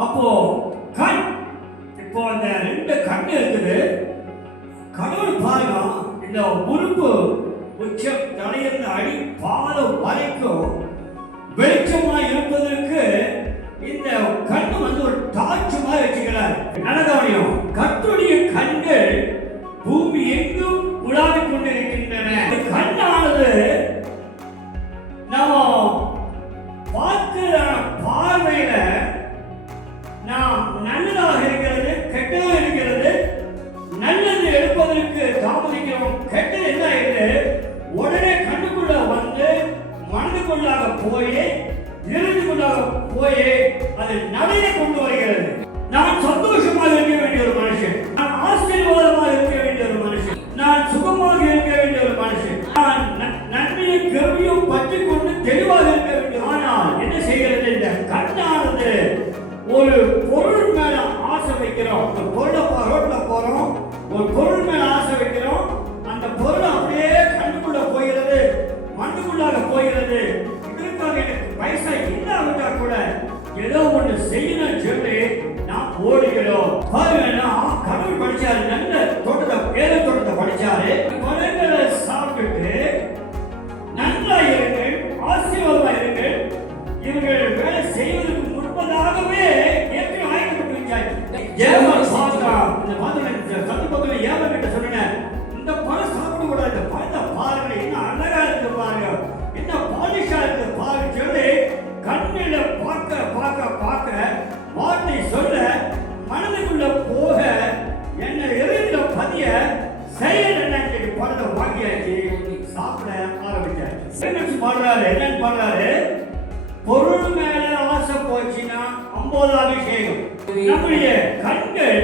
அப்போ கண், இப்போ அந்த ரெண்டு கண் இருக்குது. கடவுள் பாருங்க, இந்த உறுப்பு உச்சம் தலையிலிருந்து அடி பாதம் வரைக்கும் வெளிச்சமா இருப்பதற்கு இந்த கண்ணு ஒரு டார்ச் மாதிரி வச்சுக்கிறார். நலகவனியம், கர்த்தருடைய கண்கள் பூமி எங்கும் உலாவிக் கொண்டிருக்கின்றன. கண்ணானது நாம் பார்க்கிற பார்வையில நாம் நல்லதாக இருக்கிறது, கெட்டதாக இருக்கிறது. நல்லது எடுப்பதற்கு தாமதிக்கிறோம், கெட்டது என்ன ஆயிடுது உடனே கண்ணுக்குள்ள வந்து மனதுக்குள்ளாக போய் இறுதிக்குள்ளாக போய் அது நடையை கொண்டு வருகிறது. நான் சந்தோஷமாக இருக்க வேண்டிய ஒரு மனுஷன், நான் ஆசீர்வாதமாக இருக்க வேண்டிய ஒரு மனுஷன், நான் சுகமாக இருக்க வேண்டிய ஒரு மனுஷன், நான் நன்மையும் கருவியும் பற்றி கொண்டு தெளிவாக இருக்க வேண்டும். ஆனால் என்ன செய்கிறது, இந்த கண்ணானது ஒரு பொருள் மேல ஆசை வைக்கிறோம். ஒரு பொருளை ரோட்ல போறோம், ஒரு பொருள் மேல ஆசை வைக்கிறோம், அந்த பொருள் அப்படியே கண்ணுக்குள்ள போகிறது, மண்ணுக்குள்ளாக போகிறது. இதற்காக எனக்கு பைசா இல்லாவிட்டா கூட ஏதோ ஒன்று செய்யணும் சொல்லி நான் ஓடுகிறோம். பாருங்க, கடவுள் படிச்சாரு, நல்ல தோட்டத்தை வேத தோட்டத்தை படிச்சாரு. பழங்களை சாப்பிட்டுட்டு நல்லா இருங்கள், ஆசீர்வாதமா இருங்கள். இவர்கள் வேலை செய்வதற்கு முன்பதாகவே ஏற்கனவே ஆயக்கப்பட்டு வச்சாங்க. ஏவல் பார்த்தா இந்த மாதிரி சந்தர்ப்பத்தில் ஏவல் கிட்ட சொன்னேன், இந்த பழம் சாப்பிட கூடாது, இந்த பழத்தை பாருங்க, என்ன அழகா இருக்கு பாருங்க, என்ன பாலிஷா இருக்கு பாருங்க சொல்லி கண்ணில பார்க்க பார்க்க பார்க்க வார்த்தை சொல்ல மனதுக்குள்ள போக என்ன எதிர்ல பதிய செயல் என்னன்னு பழத்தை வாங்கியாச்சு, சாப்பிட ஆரம்பிச்சாச்சு. பாடுறாரு, என்னன்னு பாடுறாரு, பொருள் மேல ஆசை போச்சுன்னா 50 அபிஷேகம். நம்முடைய கண்கள்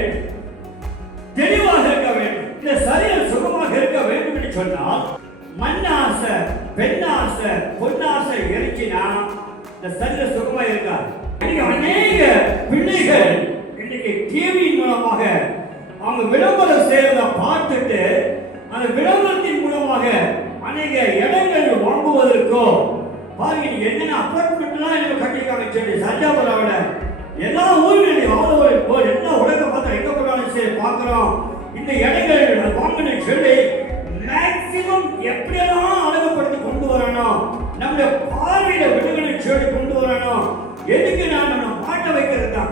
தெளிவாக இருக்க வேண்டும், இந்த சரீரம் சுகமாக இருக்க வேண்டும் என்று சொன்னால் மண்ணாசை, பெண்ணாசை, பொன்னாசை இருந்துச்சுன்னா இந்த சரீரம் சுகமா இருக்காது. அநேக பிள்ளைகள் இன்னைக்கு டிவியின் மூலமாக அவங்க விளம்பரம் செய்யறத பார்த்துட்டு அந்த விளம்பரத்தின் மூலமாக அநேக இடங்கள் வாங்குவதற்கோ பாருங்க, நீங்க என்னென்ன அப்பார்ட்மெண்ட்லாம் எனக்கு கட்டிருக்காங்க சொல்லி சஞ்சாபுராவில எல்லா ஊர்களிலும் அவ்வளவு எல்லா உலக பார்த்தா எங்க போனாலும் சரி பார்க்கிறோம். இந்த இடங்கள் வாங்கணும்னு சொல்லி மேக்சிமம் எப்படியெல்லாம் அழகுபடுத்தி கொண்டு வரணும், நம்முடைய பார்வையில விடுதலை சொல்லி கொண்டு வரணும். எதுக்கு நான் நம்ம மாட்ட வைக்கிறது தான்.